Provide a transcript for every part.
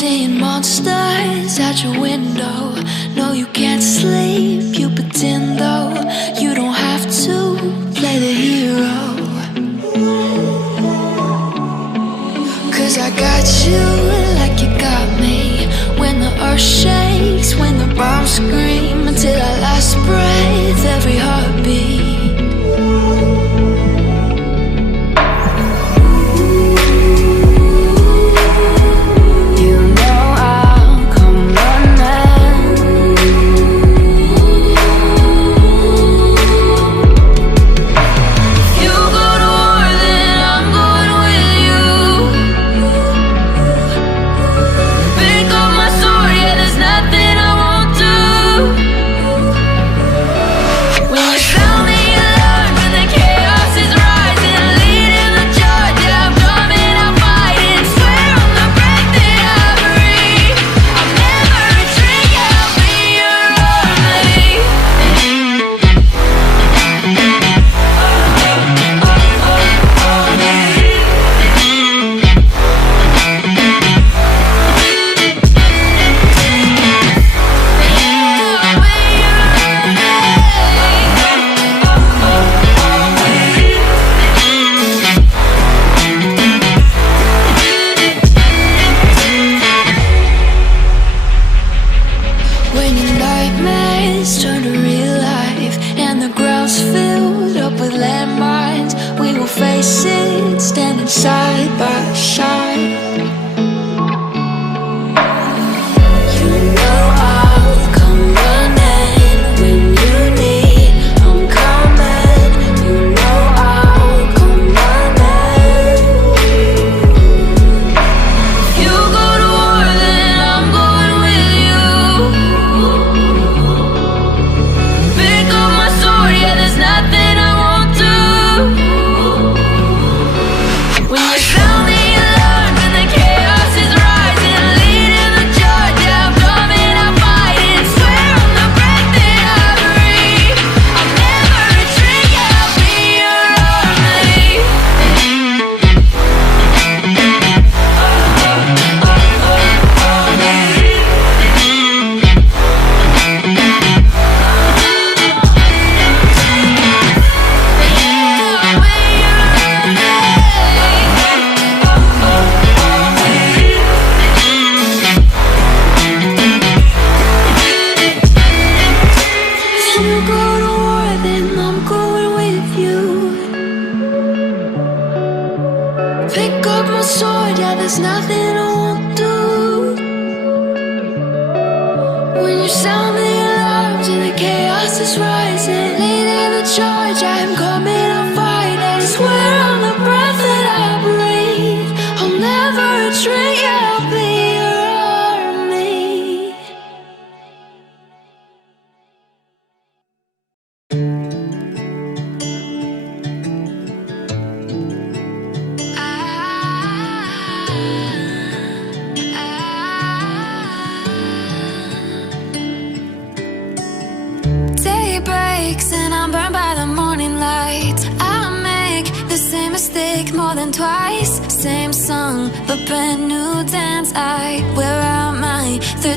seeing monsters at your window. No, you can't sleep, you pretend though. You don't have to play the hero. Cause I got you like you got me. When the earth shakes, when the bombs scream, until our last breath, every heartbeat.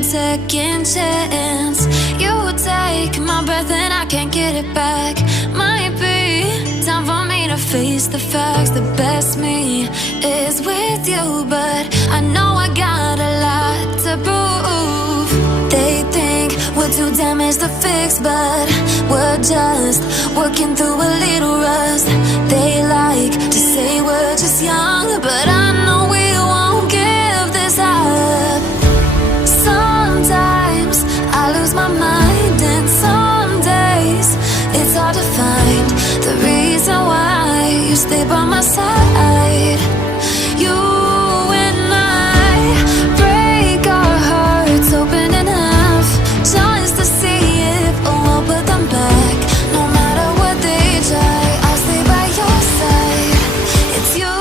Second chance, you take my breath and I can't get it back. Might be time for me to face the facts. The best me is with you, but I know I got a lot to prove. They think we're too damaged to fix, but we're just working through a little rust. They like to say we're just young, but I know we won't give this up. Sometimes I lose my mind, and some days it's hard to find the reason why you stay by my side. You and I break our hearts open enough just to see if we'll put them back. No matter what they try, I'll stay by your side. It's you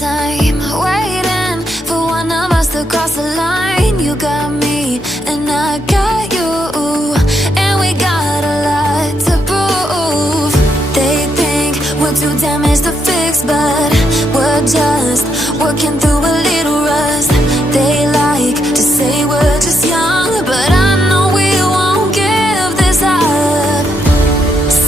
time, waiting for one of us to cross the line. You got me, and I got you, and we got a lot to prove. They think we're too damaged to fix, but we're just working through a little rust. They like to say we're just young, but I know we won't give this up.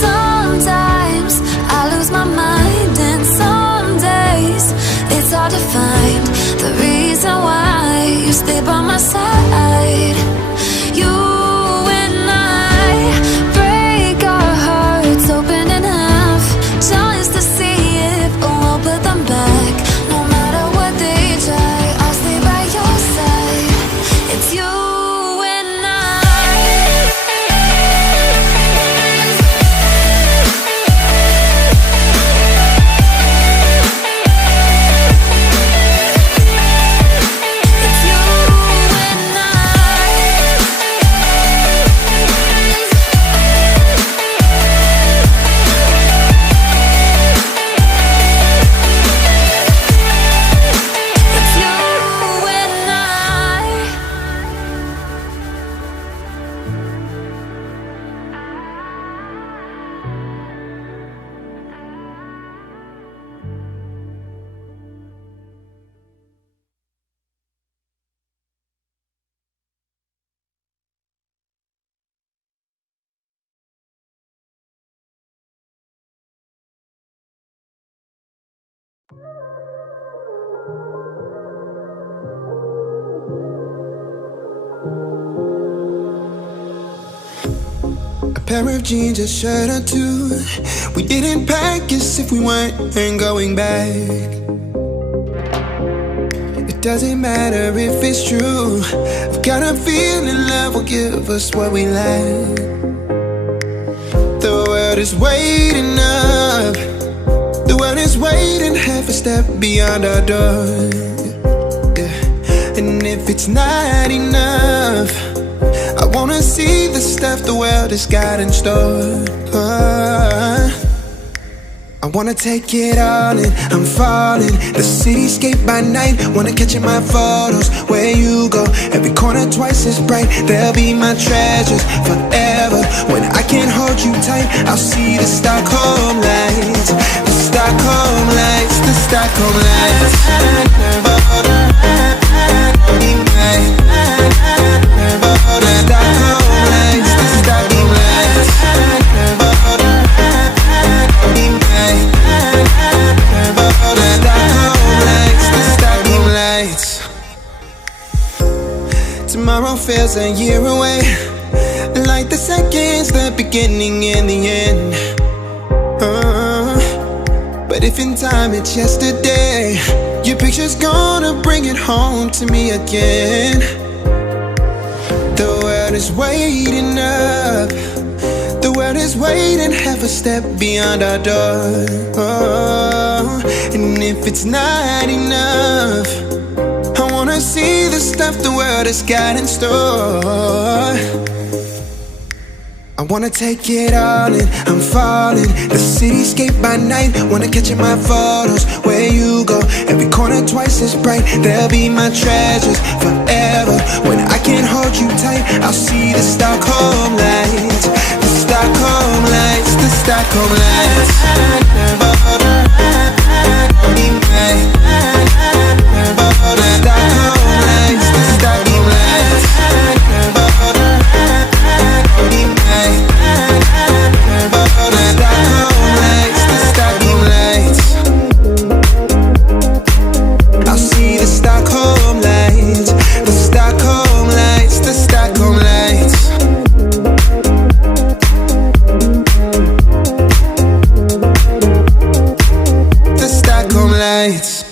Sometimes I lose my mind, and some days it's hard to find the reason why you stay by my side. You and I break our hearts open in half, just to see if we'll put them back. No matter what they try, I'll stay by your side. It's you and I. It's you and I. It's you and I. A pair of jeans, a shirt or two. We didn't pack as if we weren't going back. It doesn't matter if it's true. I've got a feeling love will give us what we lack. The world is waiting up. The world is waiting half a step beyond our door. Yeah. And if it's not enough, I wanna see the stuff the world has got in store. I wanna take it all in, I'm falling. The cityscape by night, wanna catch in my photos. Where you go, every corner twice as bright. They'll be my treasures forever. When I can't hold you tight, I'll see the Stockholm lights. The Stockholm lights, the Stockholm lights. The Stockholm lights, the Stockholm lights. Tomorrow feels a year away, like the seconds, the beginning and the end. But if in time it's yesterday, your picture's gonna bring it home to me again. The world is waiting up. The world is waiting half a step beyond our door. And if it's not enough, I wanna see the stuff the world has got in store. I wanna take it all in, I'm falling. The cityscape by night, wanna catch in my photos. Where you go, every corner twice as bright. They'll be my treasures forever. When I can't hold you tight, I'll see the Stockholm lights. The Stockholm lights, the Stockholm lights. The Stockholm lights, the Stockholm lights. The Stockholm lights, I'll see the Stockholm lights. The Stockholm lights, the Stockholm lights. The Stockholm lights.